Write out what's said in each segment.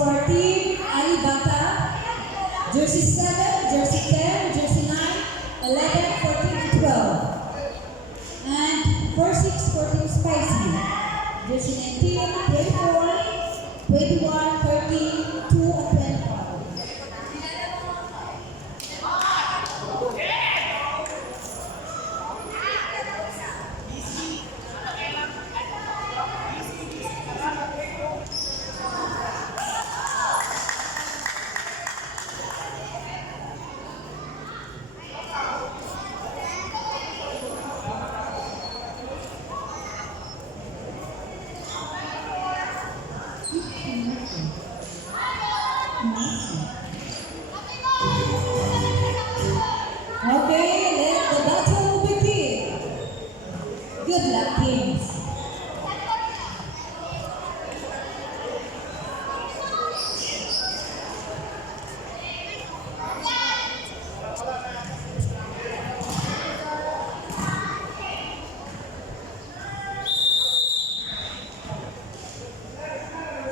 for Team Alibata. Jersey 7, Jersey 10, Jersey 9, 11, 14, and 12. And 4-6 for Team Spicy. Jersey 19, 24, 21, 13, 2, and 25. Okay, let the battle begin. Good luck, teams.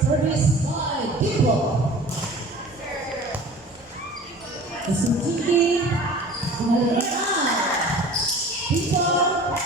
Service by People. Suzuki, People,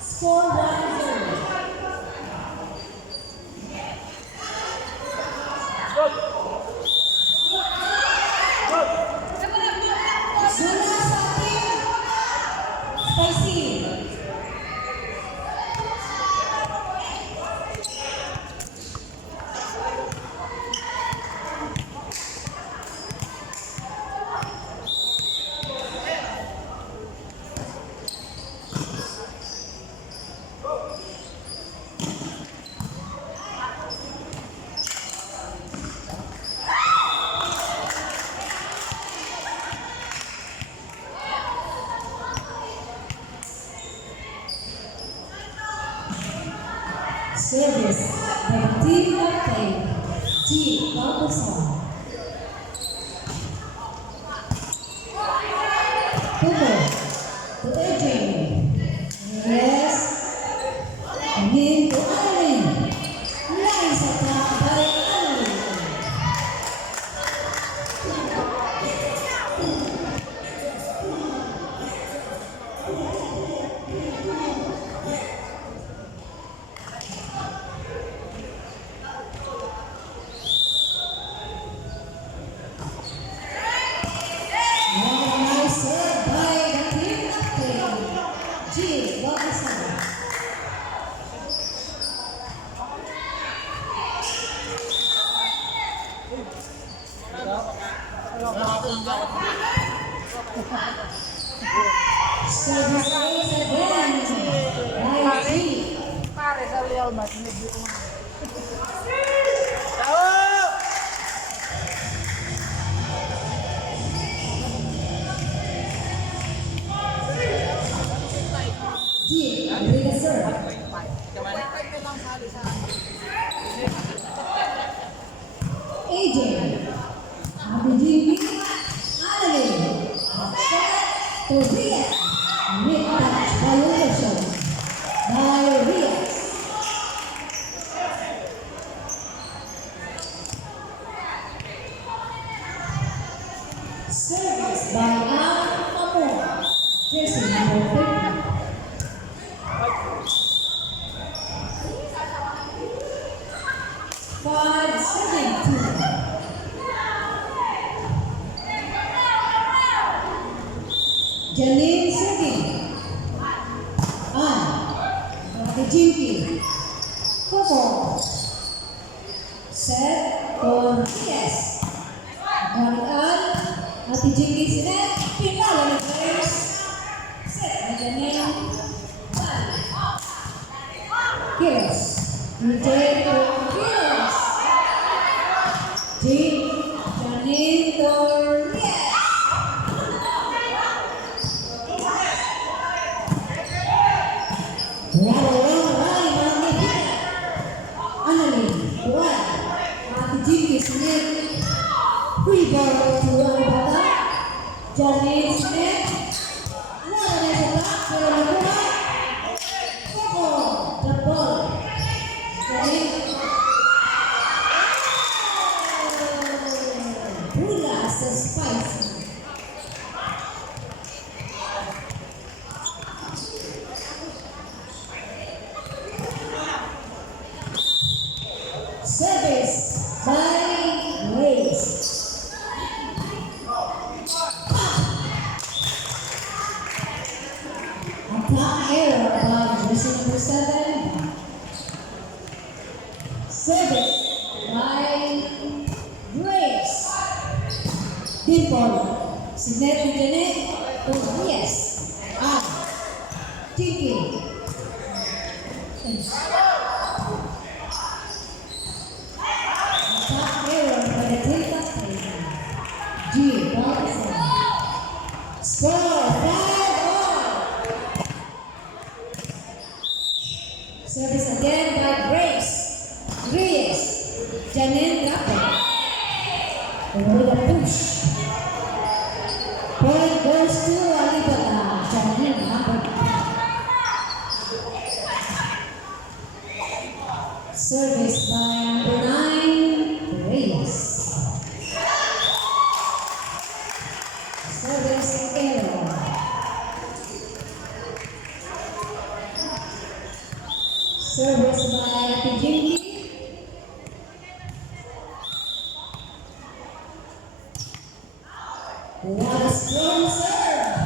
score 1-0. Sula sa team Spicy. Service by Team Captain G. Barbosa. Tuko to AJ. Yes. Again to Allen. Nice attack by Allen. Nice serve by the team captain, G. Barbosa. Service ace again by G. Pare sa Real Madrid. G. With the serve. AJ. Abidini. Allen. Set to Reyes. Mid-touch violation by Reyes. Service by Al Amor. Jersey number 30. Five, 7, 2. Janine serving. Ate Jinky. Coco. Set for yes. Balikan. Ate Jinky sinet. Pinala ng players. Set na Janine. Kills. DJ to Kills. Janine to yes. Lalang ray magnifica. Annalyn, Juan, Ate Jinky Smith, free ball to Alibata, Janine Smith, wala na sa top, pero nakuha, Bula sa spicy. Service by Grace. Attack error by jersey number 7. Service by Grace. Dimple. Sinet ni Janet. Oh, yes. Tiki. Attack error by the team captain. G. Robinson. Score 5-all. Service again by Grace. Reyes. Janet Rapper. With a push. Point goes to Alibaba. Janet Rapper. Service by number 9, Reyes. Service error. Service by Kijingi. What a strong serve.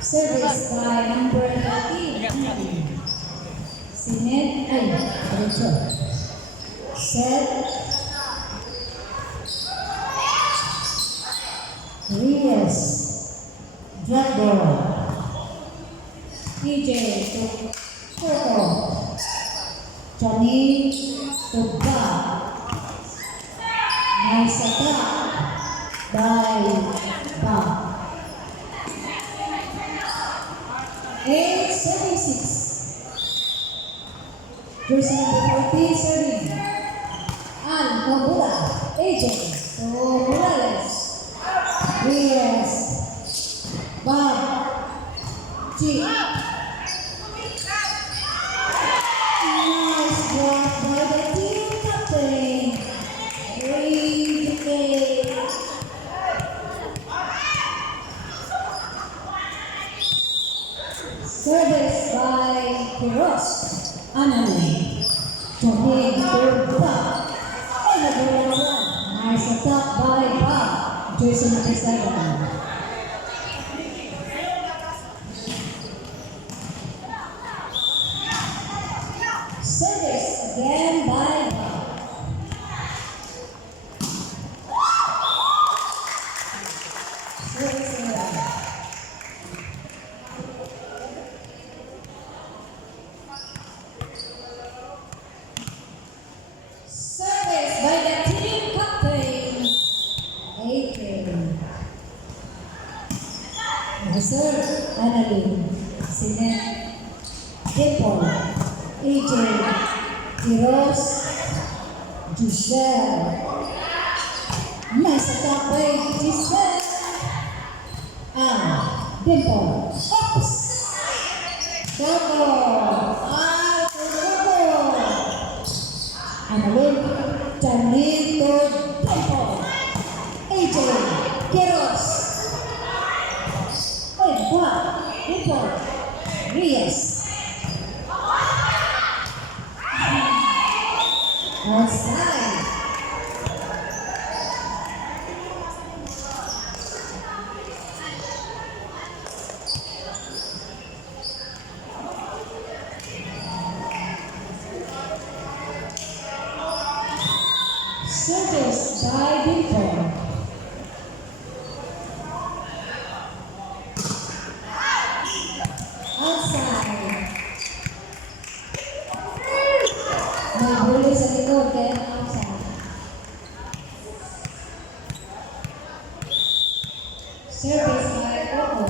Service by number 13. Sinet ay diretso. Set. Reyes. Drop ball. TJ to Coco. Johnny to Bob. Nice attack by Bob. 8-76. Jersey number 14 serving. Mabula. AJ. So Morales. Reyes. Bob. G. Nice block by the team captain. Ray. Service by Quiros. Anani. Johnny Durba. And the goal is one. Nice attack by Bob. Jersey number 7. Service again by Bob. Service again. Service by the team captain, AK. Reserve, Annalyn, Sinet, Dimple, AJ, Quiros, Giselle. Nice attack by Giselle. Dimple. Oops. Coco. Coco. Annalyn, Janito, Dimple. AJ, Quiros. Dimple. Reyes. Outside. Service by Dimple. Outside. May huli sa likod kaya outside. Service by Coco.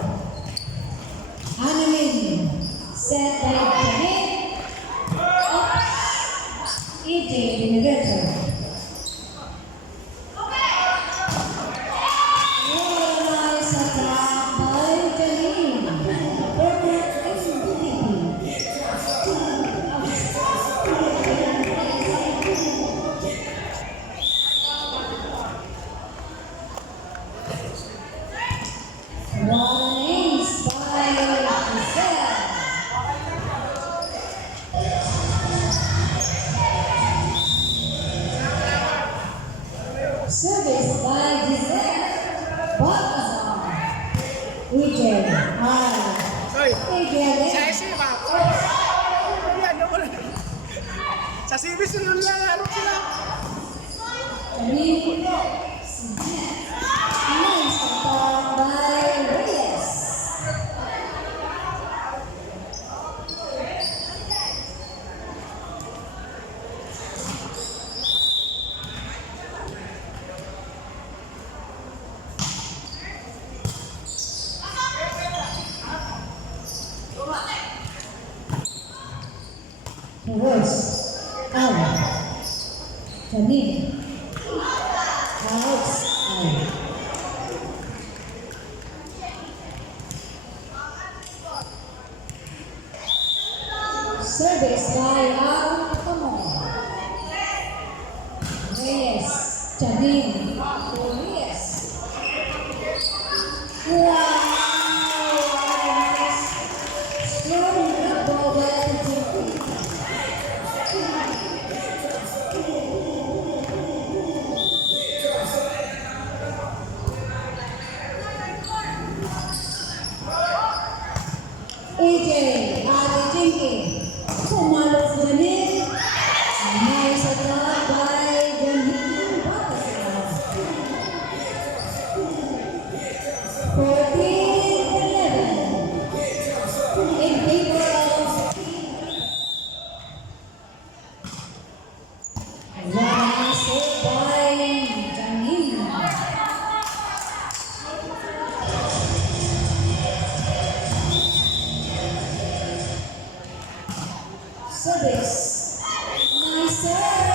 Annalyn. Set by Janet. EJ Benedetto. Pasibis yung laro sila. Janine. Nice attack by Reyes. Reverse. Out. Janine. Out. Out. Service by Aaron Tomo. Reyes. Janine. Reyes. Wow! Nice. Strong grab ball by Janine. AJ, Ate Jinky, pumalo si Janine. Nice attack by Janine. 14-11. In favor of one save by Janine. Service. Nice serve.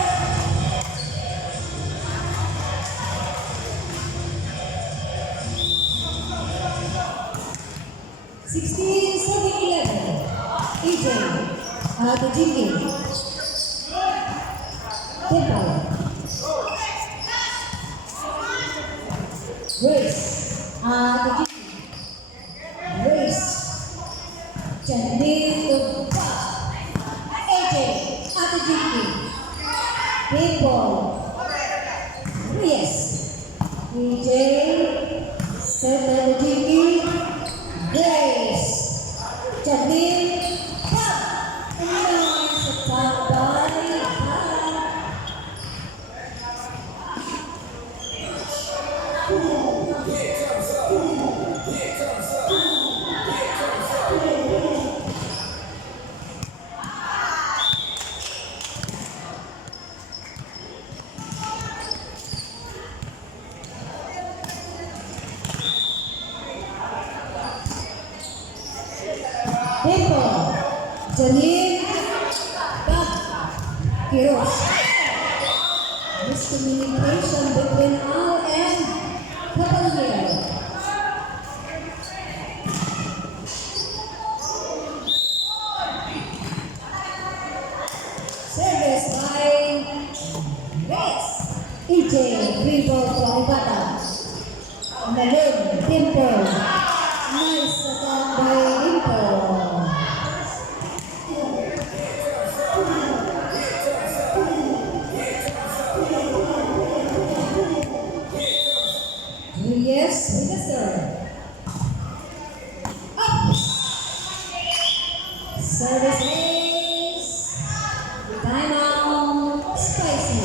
Sixteen, 7-11. AJ. Ate Jinky. Tempo. Grace. Ate Jinky. Grace. Janine to pass. AJ, Ate Jinky. People. Yes. AJ. Set Ate Jinky. Grace. Janine. Pop. Nice attack by Hannah. People. Janine. Pop. Kiros. Miscommunication between Al and Kapangil. Service by Rex. EJ. Green ball for Ibata. Malone. Dimple. Nice attack by Dimple. Yes, with the serve. Up. Service is timeout. Spicy.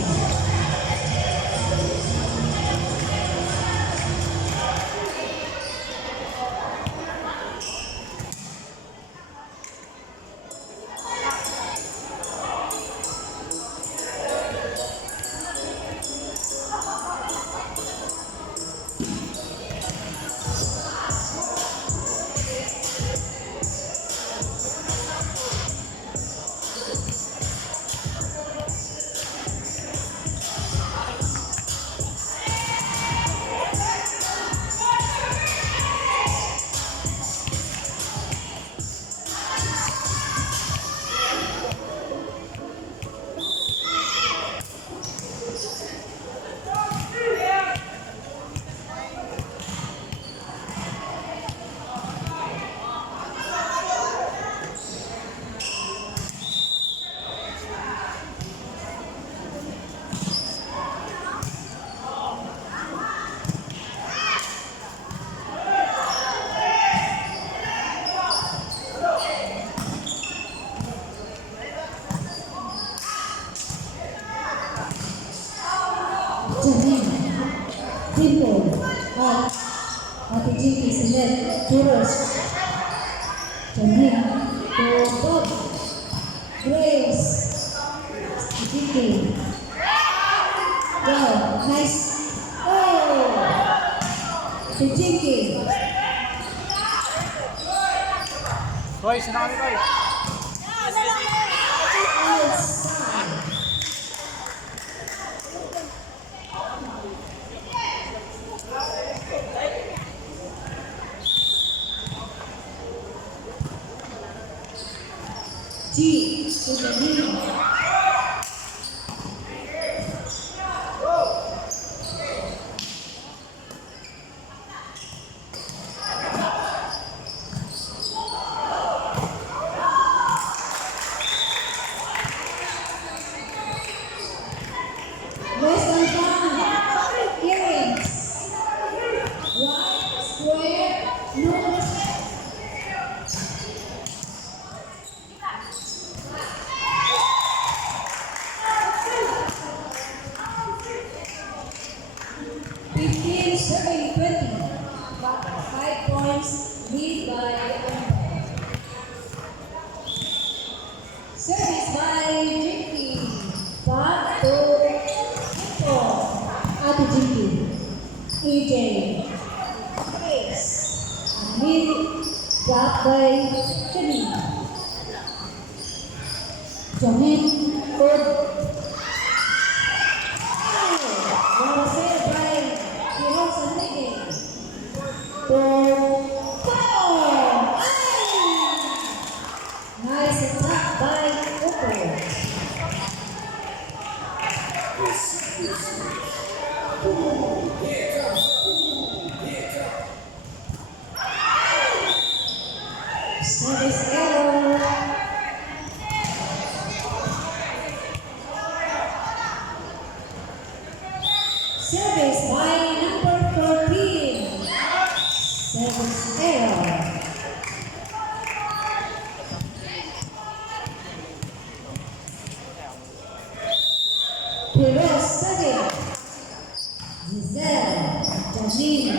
Ate Jinky, Sinet, Turos, Jamin, to Bob, Grace, Ate Jinky. Wow, nice. Oh! Ate Jinky. Koy, sino kami, Koy? Outside. G to the middle. Western Band, earrings. White, square, no respect. Fifteen, serving 20. 5 points, lead by Umpire. Service by Jinky. Back to Hippo. Ate Jinky. EJ. Grace. Mid. Drop by Janine. Janine. Good. Well saved by Heroes and Nigga. Nice attack by Hippo. Service error. Service by number 14. Service error. Piros Sadiq. Giselle. Janine.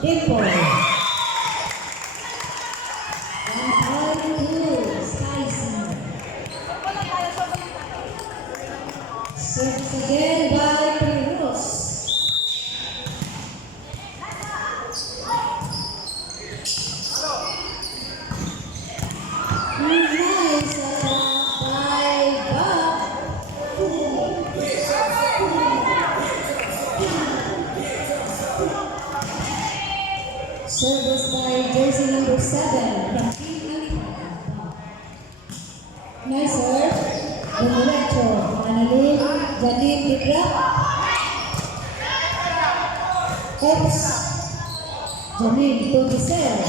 Dimple. Service again by Piros. Nice attack by Bob. Service by jersey number 7 from Team Alipata. Nice serve. Dumiretso. Manalin. Janine Digrap. Oops. Janine to Giselle.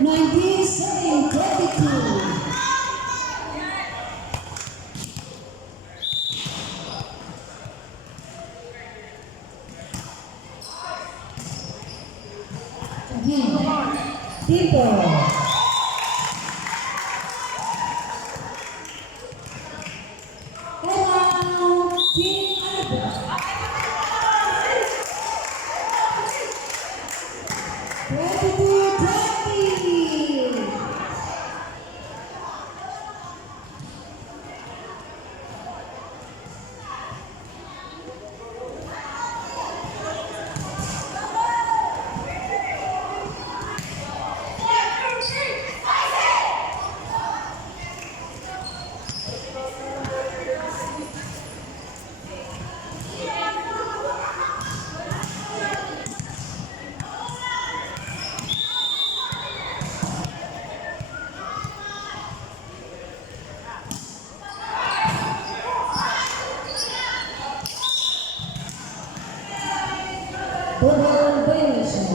Nineteen, 22. People. Hello, Team Alba. 22-20. Total violation.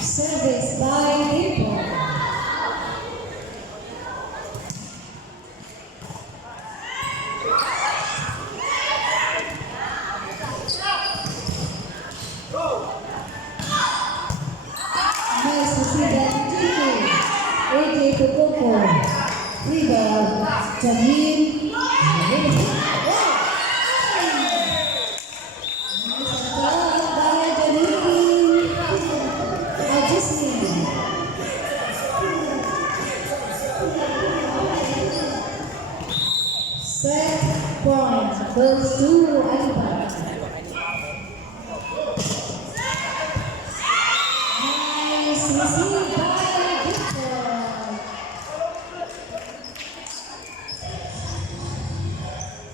Service by Dimple. Nice to see that. for free ball. Janine. Set point goes to Alibaba. Nice receive by